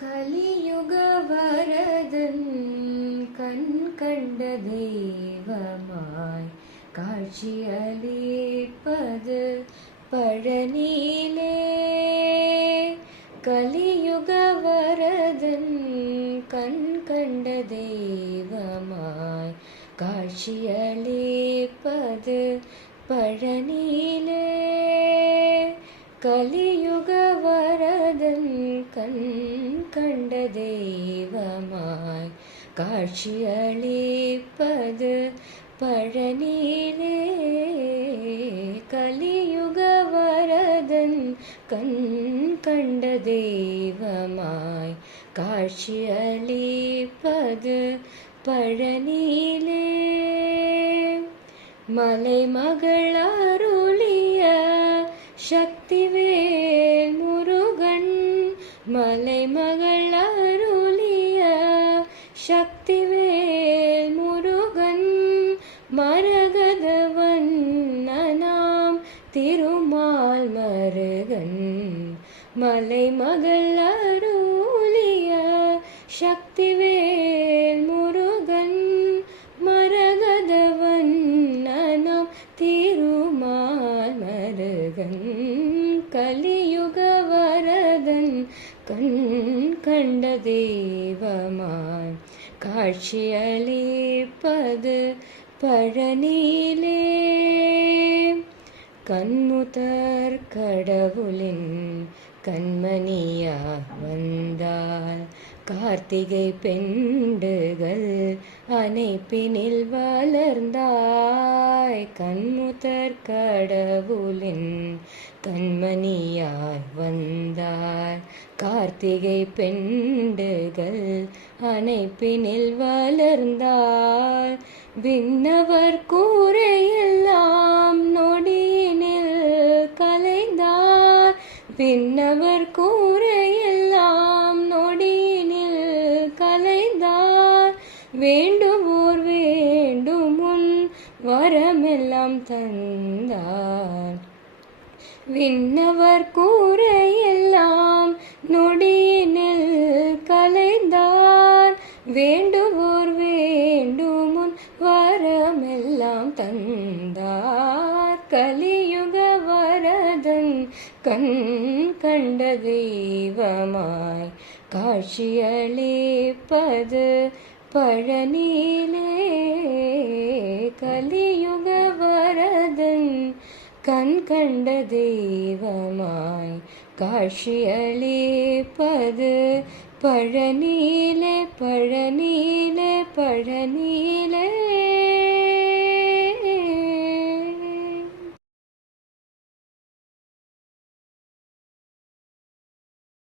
கலியுக வரதன் கண் கண்ட தெய்வமாய் காட்சியளிப்பது பழனியிலே. கலியுக வரதன் கண் கண்ட தெய்வமாய் காட்சியளிப்பது பழனியிலே. கலியுக வரதன் கண் கண்ட தெய்வமாய் காட்சியளிப்பது பழனியிலே. கலியுக வரதன் கண் கண்ட தெய்வமாய் காட்சியளிப்பது பழனியிலே. மலைமகள் அருளிய சக்திவேல் முருகன், மலைமகள் அருளிய சக்திவேல் முருகன், மரகத வண்ணனாம் திருமால் மருகன். மலைமகள் அருளிய சக்திவேல் முருகன், மரகத வண்ணனாம் திருமால் மருகன். கலியுக வரதன் கண் கண்ட தெய்வமாய் காட்சியளிப்பது பழனியிலே. கண்முதற் கடவுளின் கண்மணியாய் வந்தால் கார்த்திகை பெண்டுகள் அணைப்பினில் வளர்ந்தாய். கண்முதற் கடவுளின் கண்மணியாய் வந்தாய் கார்த்திகை பெண்டுகள் அணைப்பினில் வளர்ந்தாய். விண்ணவர் கூரையெல்லாம் நொடியினில் கலைந்தார், விண்ணவர் கூரையெல்லாம் நொடியினில் கலைந்தார். வேண்டுவோர் வேண்டும் உன் வரமெல்லாம் தந்தார். விண்ணவர் கூரையெல்லாம் நொடியினில் கலைந்தார். வேண்டுவோர் வேண்டும் உன் வரமெல்லாம் தந்தார். கலியுக வரதன் கண் கண்ட தெய்வமாய் காட்சியளிப்பது பழனியிலே. கலியுக வரதன் கண் கண்ட தெய்வமாய் காட்சியளிப்பது பழனியிலே, பழனியிலே, பழனியிலே.